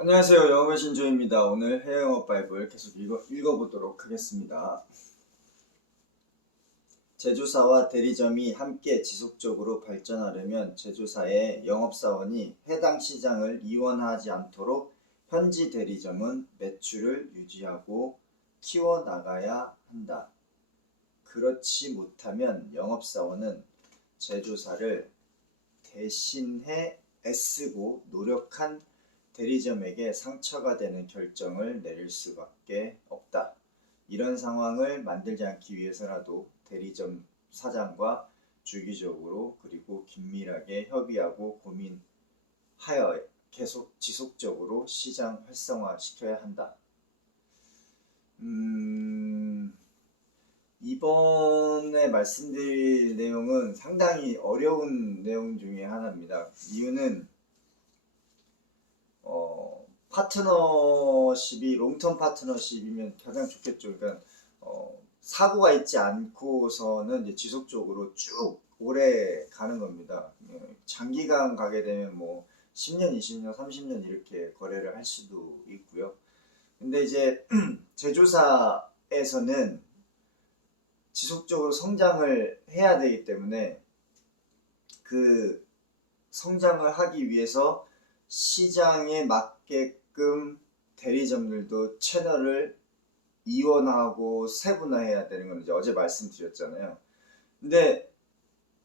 안녕하세요. 영어의 신조입니다. 오늘 해외영어 바이블 계속 읽어보도록 하겠습니다. 제조사와 대리점이 함께 지속적으로 발전하려면 제조사의 영업사원이 해당 시장을 이원하지 않도록 현지 대리점은 매출을 유지하고 키워나가야 한다. 그렇지 못하면 영업사원은 제조사를 대신해 애쓰고 노력한 대리점에게 상처가 되는 결정을 내릴 수밖에 없다. 이런 상황을 만들지 않기 위해서라도 대리점 사장과 주기적으로 그리고 긴밀하게 협의하고 고민하여 계속 지속적으로 시장 활성화 시켜야 한다. 이번에 말씀드릴 내용은 상당히 어려운 내용 중에 하나입니다. 이유는 파트너십이 롱텀 파트너십이면 가장 좋겠죠. 그러니까 사고가 있지 않고서는 이제 지속적으로 쭉 오래 가는 겁니다. 장기간 가게 되면 뭐 10년, 20년, 30년 이렇게 거래를 할 수도 있고요. 근데 이제 제조사에서는 지속적으로 성장을 해야 되기 때문에 그 성장을 하기 위해서 시장에 맞게끔 대리점들도 채널을 이원하고 세분화해야 되는 건 이제 어제 말씀드렸잖아요. 근데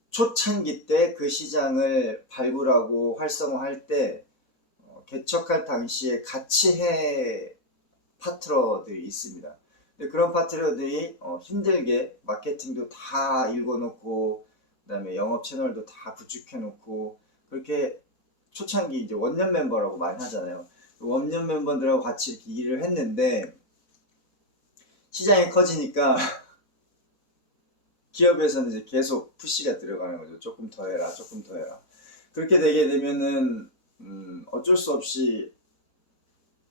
초창기 때 그 시장을 발굴하고 활성화할 때 개척할 당시에 같이 해 파트너들이 있습니다. 근데 그런 파트너들이 힘들게 마케팅도 다 읽어놓고 그다음에 영업 채널도 다 구축해놓고 그렇게 초창기 이제 원년 멤버라고 많이 하잖아요. 원년 멤버들하고 같이 이렇게 일을 했는데 시장이 커지니까 기업에서는 이제 계속 푸시가 들어가는 거죠. 조금 더 해라, 조금 더 해라. 그렇게 되게 되면은 어쩔 수 없이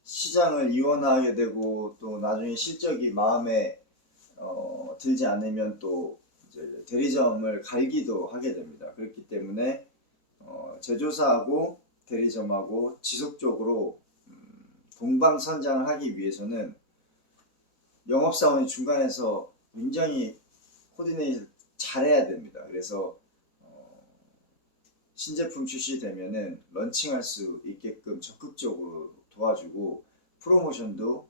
시장을 이원하게 되고 또 나중에 실적이 마음에 들지 않으면 또 이제 대리점을 갈기도 하게 됩니다. 그렇기 때문에 제조사하고 대리점하고 지속적으로 동방선장을 하기 위해서는 영업사원이 중간에서 굉장히 코디네이트를 잘해야 됩니다. 그래서 신제품 출시되면은 런칭할 수 있게끔 적극적으로 도와주고 프로모션도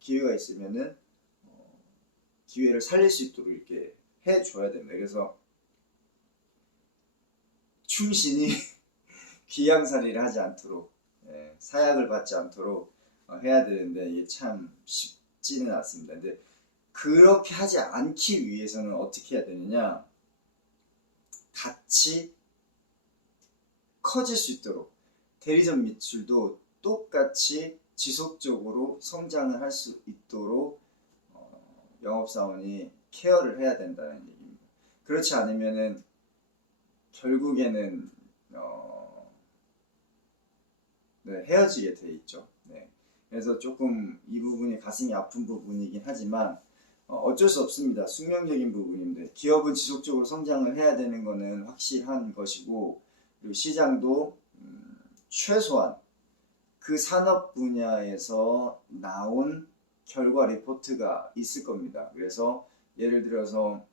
기회가 있으면은 기회를 살릴 수 있도록 이렇게 해줘야 됩니다. 그래서 충신이 귀양살이를 하지 않도록 사약을 받지 않도록 해야 되는데 이게 참 쉽지는 않습니다. 근데 그렇게 하지 않기 위해서는 어떻게 해야 되느냐, 같이 커질 수 있도록 대리점 매출도 똑같이 지속적으로 성장을 할 수 있도록 영업사원이 케어를 해야 된다는 얘기입니다. 그렇지 않으면은 결국에는 헤어지게 돼 있죠. 그래서 조금 이 부분이 가슴이 아픈 부분이긴 하지만 어쩔 수 없습니다. 숙명적인 부분인데 기업은 지속적으로 성장을 해야 되는 것은 확실한 것이고 그리고 시장도 최소한 그 산업 분야에서 나온 결과 리포트가 있을 겁니다. 그래서 예를 들어서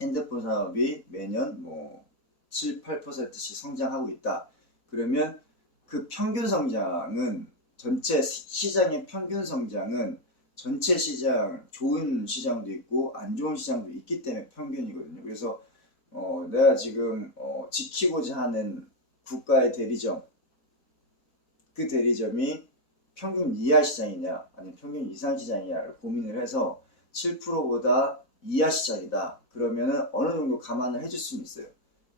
핸드폰 산업이 매년 뭐 7, 8%씩 성장하고 있다. 그러면 그 평균 성장은 전체 시장의 평균 성장은 전체 시장 좋은 시장도 있고 안 좋은 시장도 있기 때문에 평균이거든요. 그래서 내가 지금 지키고자 하는 국가의 대리점, 그 대리점이 평균 이하 시장이냐 아니면 평균 이상 시장이냐를 고민을 해서 7%보다 이하 시장이다. 그러면 어느 정도 감안을 해줄 수는 있어요.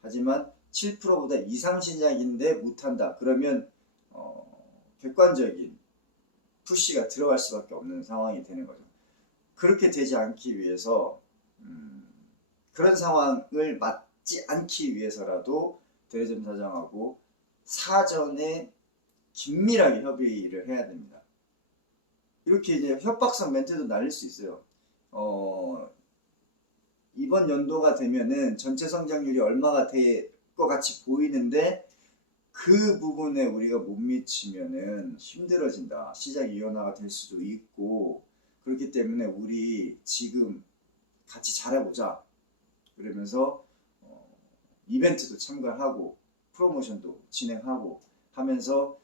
하지만 7%보다 이상 시장인데 못한다. 그러면 객관적인 푸시가 들어갈 수밖에 없는 상황이 되는 거죠. 그렇게 되지 않기 위해서 그런 상황을 맞지 않기 위해서라도 대리점 사장하고 사전에 긴밀하게 협의를 해야 됩니다. 이렇게 이제 협박성 멘트도 날릴 수 있어요. 이번 연도가 되면은 전체 성장률이 얼마가 될 것 같이 보이는데 그 부분에 우리가 못 미치면은 힘들어진다. 시작 이원화가 될 수도 있고, 그렇기 때문에 우리 지금 같이 잘해보자. 그러면서 이벤트도 참가하고 프로모션도 진행하고 하면서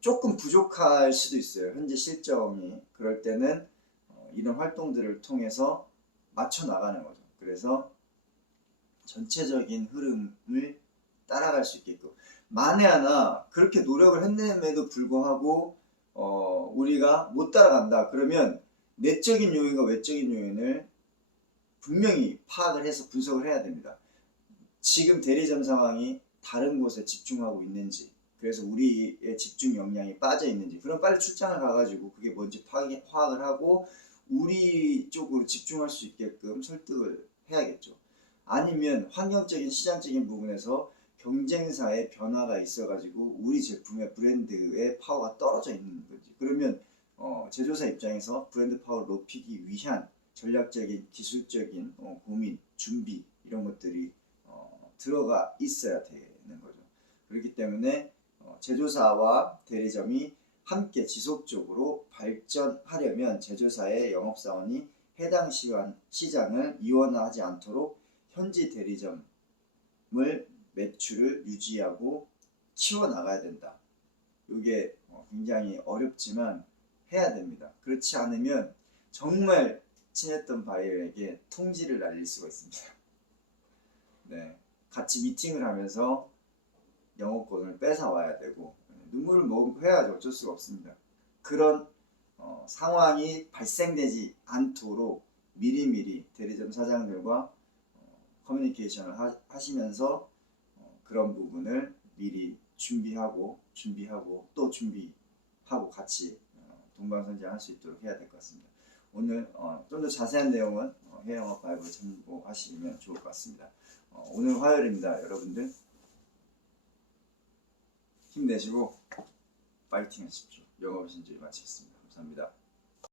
조금 부족할 수도 있어요. 현재 실정이. 그럴 때는 이런 활동들을 통해서 맞춰 나가는 거죠. 그래서 전체적인 흐름을 따라갈 수 있게끔, 만에 하나 그렇게 노력을 했음에도 불구하고 우리가 못 따라간다 그러면 내적인 요인과 외적인 요인을 분명히 파악을 해서 분석을 해야 됩니다. 지금 대리점 상황이 다른 곳에 집중하고 있는지, 그래서 우리의 집중 역량이 빠져 있는지, 그럼 빨리 출장을 가가지고 그게 뭔지 파악을 하고 우리 쪽으로 집중할 수 있게끔 설득을 해야겠죠. 아니면 환경적인 시장적인 부분에서 경쟁사의 변화가 있어가지고 우리 제품의 브랜드의 파워가 떨어져 있는 거지. 그러면 제조사 입장에서 브랜드 파워를 높이기 위한 전략적인 기술적인 고민, 준비 이런 것들이 들어가 있어야 되는 거죠. 그렇기 때문에 제조사와 대리점이 함께 지속적으로 발전하려면 제조사의 영업사원이 해당 시장을 이원화하지 않도록 현지 대리점을 매출을 유지하고 키워나가야 된다. 이게 굉장히 어렵지만 해야 됩니다. 그렇지 않으면 정말 친했던 바이어에게 통지를 날릴 수가 있습니다. 네, 같이 미팅을 하면서 영업권을 뺏어와야 되고 눈물을 머금고 해야죠. 어쩔 수가 없습니다. 그런 상황이 발생되지 않도록 미리미리 대리점 사장들과 커뮤니케이션을 하시면서 그런 부분을 미리 준비하고 또 준비하고 같이 동반선지할 수 있도록 해야 될 것 같습니다. 오늘 좀 더 자세한 내용은 해영업 바이블 참고하시면 좋을 것 같습니다. 오늘 화요일입니다. 여러분들 힘내시고 파이팅 하십시오. 영업의 신조위 마치겠습니다. 감사합니다.